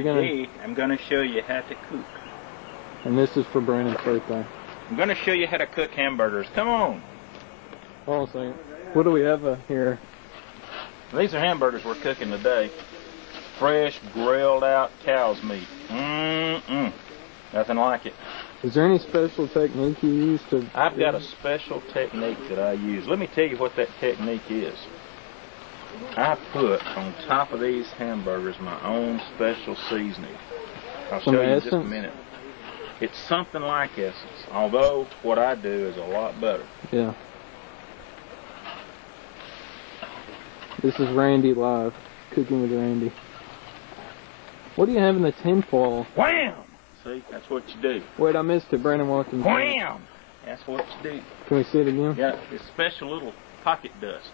we gonna? Today, I'm gonna show you how to cook. And this is for Brandon's birthday. I'm gonna show you how to cook hamburgers. Come on. Hold on a second. What do we have here? These are hamburgers we're cooking today. Fresh, grilled out cow's meat. Nothing like it. Is there any special technique you use to? I've got a special technique that I use. Let me tell you what that technique is. I put on top of these hamburgers my own special seasoning. I'll show you in just a minute. It's something like essence, although what I do is a lot better. Yeah. This is Randy live, cooking with Randy. What do you have in the tinfoil? Wham! See, that's what you do. Wait, I missed it. Brandon walked in. Wham! That's what you do. Can we see it again? Yeah, it's special little pocket dust.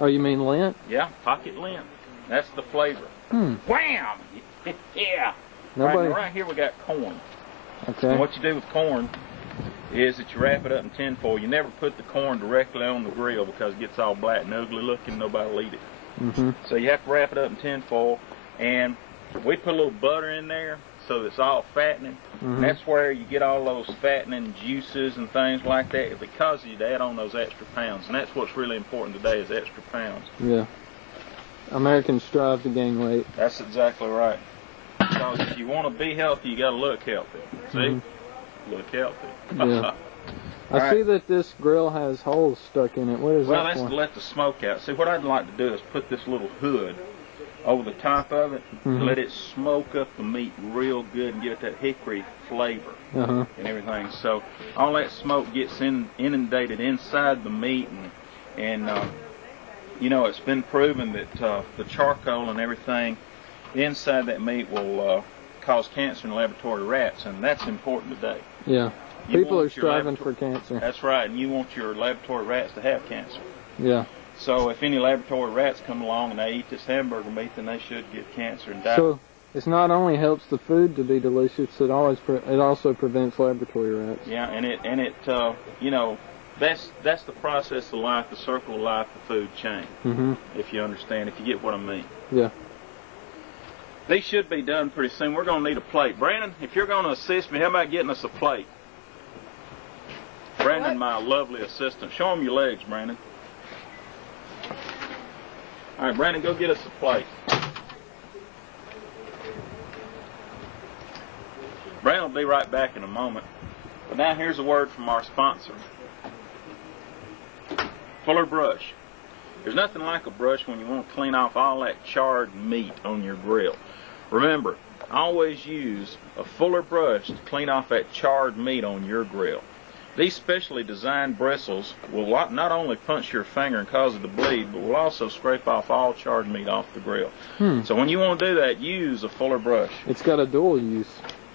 Oh, you mean lint? Yeah, pocket lint. That's the flavor. Wham! Yeah. Right here we got corn. Okay. And what you do with corn is that you wrap it up in tinfoil. You never put the corn directly on the grill because it gets all black and ugly looking. Nobody will eat it. So you have to wrap it up in tinfoil, and we put a little butter in there so it's all fattening. And that's where you get all those fattening juices and things like that. It causes you to add on those extra pounds, and that's what's really important today is extra pounds. Yeah. Americans strive to gain weight. That's exactly right. Because if you want to be healthy, you got to look healthy. See? Look healthy. Yeah. I see that this grill has holes stuck in it. What is that for? Well, that's to let the smoke out. See, what I'd like to do is put this little hood over the top of it and let it smoke up the meat real good and give it that hickory flavor and everything. So all that smoke gets inundated inside the meat, and you know, it's been proven that the charcoal and everything inside that meat will cause cancer in laboratory rats, and that's important today. Yeah. People are striving for cancer. That's right, and you want your laboratory rats to have cancer. Yeah. So if any laboratory rats come along and they eat this hamburger meat, then they should get cancer and die. So it not only helps the food to be delicious, it also prevents laboratory rats. Yeah, and it you know, that's the process of life, the circle of life, the food chain. If you understand, if you get what I mean. Yeah. These should be done pretty soon. We're going to need a plate. Brandon, if you're going to assist me, how about getting us a plate? Brandon, my lovely assistant. Show him your legs, Brandon. All right, Brandon, go get us a plate. Brandon will be right back in a moment. But now here's a word from our sponsor. Fuller brush. There's nothing like a brush when you want to clean off all that charred meat on your grill. Remember, always use a fuller brush to clean off that charred meat on your grill. These specially designed bristles will not only punch your finger and cause it to bleed, but will also scrape off all charred meat off the grill. So when you want to do that, use a fuller brush. It's got a dual use.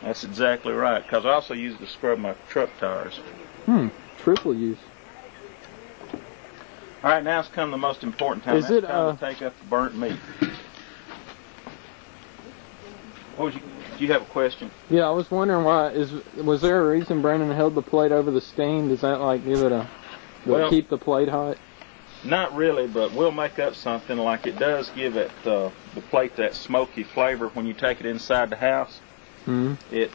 That's exactly right, because I also use it to scrub my truck tires. Triple use. All right, now it's come the most important time. It's time to take up the burnt meat. What do you have a question? Yeah, I was wondering was there a reason Brandon held the plate over the steam? Does that like give it keep the plate hot? Not really, but we'll make up something like it does give it the plate that smoky flavor when you take it inside the house. It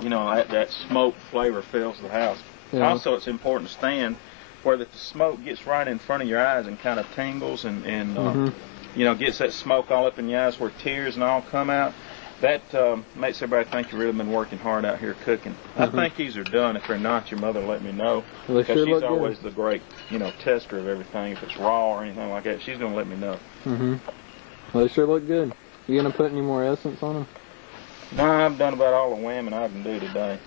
you know, that smoke flavor fills the house. Yeah. Also, it's important to stand where the smoke gets right in front of your eyes and kind of tingles and you know, gets that smoke all up in your eyes where tears and all come out. That makes everybody think you've really been working hard out here cooking. I think these are done. If they're not, your mother will let me know. Well, because she's always the great, you know, tester of everything. If it's raw or anything like that, she's going to let me know. Well, they sure look good. You going to put any more essence on them? No, I've done about all the whamming I can do today.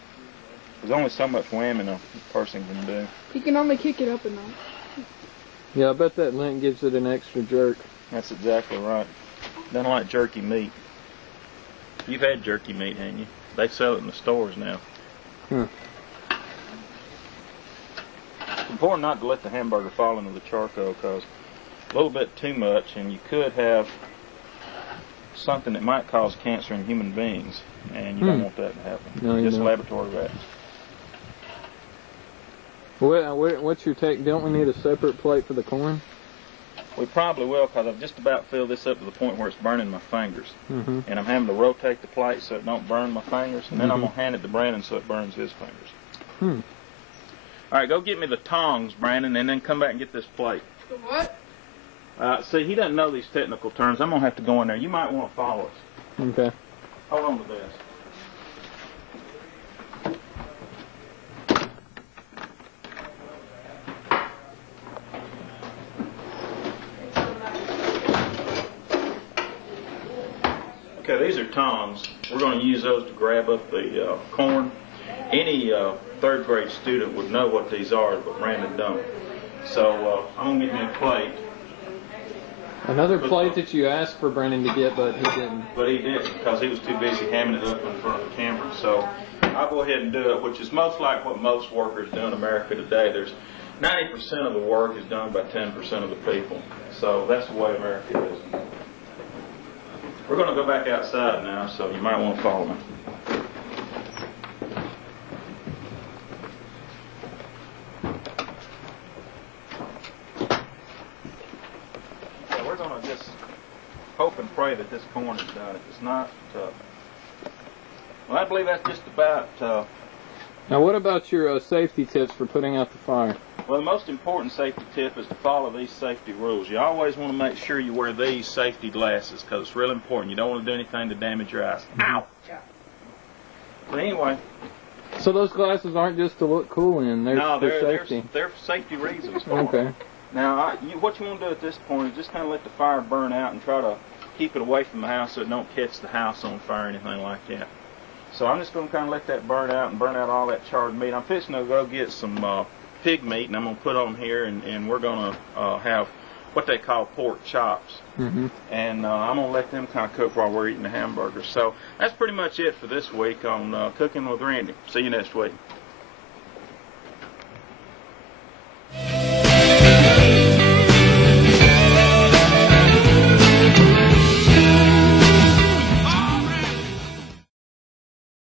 There's only so much whamming a person can do. You can only kick it up a notch. Yeah, I bet that lint gives it an extra jerk. That's exactly right. Doesn't like jerky meat. You've had jerky meat, haven't you? They sell it in the stores now. It's important not to let the hamburger fall into the charcoal because a little bit too much and you could have something that might cause cancer in human beings, and you don't want that to happen. No, you just don't. Laboratory rats. What's your take? Don't we need a separate plate for the corn? We probably will, because I've just about filled this up to the point where it's burning my fingers. Mm-hmm. And I'm having to rotate the plate so it don't burn my fingers, and then I'm going to hand it to Brandon so it burns his fingers. Hmm. All right, go get me the tongs, Brandon, and then come back and get this plate. The what? See, he doesn't know these technical terms. I'm going to have to go in there. You might want to follow us. Okay. Hold on to this. Okay, these are tongs. We're going to use those to grab up the corn. Any third grade student would know what these are, but Brandon don't. So I'm going to get me a plate. Another plate that you asked for Brandon to get, but he didn't. But he didn't, because he was too busy hamming it up in front of the camera. So I'll go ahead and do it, which is most like what most workers do in America today. There's 90% of the work is done by 10% of the people. So that's the way America is. We're going to go back outside now, so you might want to follow me. Yeah, we're going to just hope and pray that this corn is done. If it's not, well, I believe that's just about... Now, what about your safety tips for putting out the fire? Well, the most important safety tip is to follow these safety rules. You always want to make sure you wear these safety glasses, because it's real important. You don't want to do anything to damage your eyes. Ow! But anyway. So those glasses aren't just to look cool in. They're safety. They're for safety reasons. Okay. Now, what you want to do at this point is just kind of let the fire burn out and try to keep it away from the house so it don't catch the house on fire or anything like that. So I'm just going to kind of let that burn out and burn out all that charred meat. I'm fixing to go get some pig meat, and I'm going to put on here, and we're going to have what they call pork chops. Mm-hmm. And I'm going to let them kind of cook while we're eating the hamburgers. So that's pretty much it for this week on Cooking with Randy. See you next week.